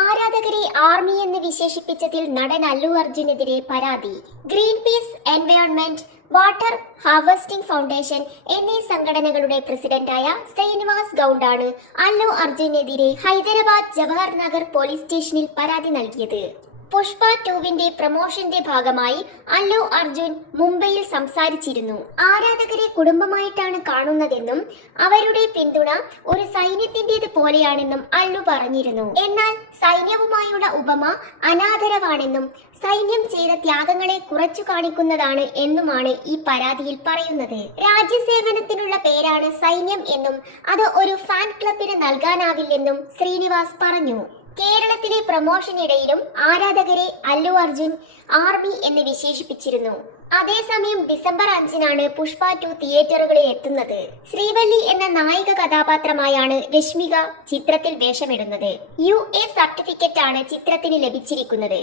ആരാധകരെ ആർമി എന്ന് വിശേഷിപ്പിച്ചതിൽ നടൻ അല്ലു അർജുനെതിരെ പരാതി. Green peas, environment, water harvesting foundation എന്നീ സംഘടനകളുടെ പ്രസിഡന്റായ ശ്രീനിവാസ് ഗൗഡാണ് അല്ലു അർജുനെതിരെ ഹൈദരാബാദ് ജവഹർ നഗർ പോലീസ് സ്റ്റേഷനിൽ പരാതി നൽകിയത്. പുഷ്പ 2വിന്റെ പ്രമോഷന്റെ ഭാഗമായി അല്ലു അർജുൻ മുംബൈയിൽ സംസാരിച്ചിരുന്നു. ആരാധകരെ കുടുംബമായിട്ടാണ് കാണുന്നതെന്നും അവരുടെ പിന്തുണ ഒരു സൈന്യത്തിന്റേത് പോലെയാണെന്നും അല്ലു പറഞ്ഞിരുന്നു. എന്നാൽ സൈന്യവുമായുള്ള ഉപമ അനാദരവാണെന്നും സൈന്യം ചെയ്ത ത്യാഗങ്ങളെ കുറച്ചു കാണിക്കുന്നതാണ് എന്നുമാണ് ഈ പരാതിയിൽ പറയുന്നത്. രാജ്യസേവനത്തിനുള്ള പേരാണ് സൈന്യം എന്നും അത് ഒരു ഫാൻ ക്ലബിന് നൽകാനാവില്ലെന്നും ശ്രീനിവാസ് പറഞ്ഞു. കേരളത്തിലെ പ്രമോഷനിടയിലും ആരാധകരെ അല്ലു അർജുൻ ആർമി എന്ന് വിശേഷിപ്പിച്ചിരുന്നു. അതേസമയം ഡിസംബർ 5-നാണ് പുഷ്പ 2 തിയേറ്ററുകളിൽ എത്തുന്നത്. ശ്രീവല്ലി എന്ന നായിക കഥാപാത്രമായാണ് രശ്മിക ചിത്രത്തിൽ വേഷമിടുന്നത്. UA സർട്ടിഫിക്കറ്റ് ആണ് ചിത്രത്തിന് ലഭിച്ചിരിക്കുന്നത്.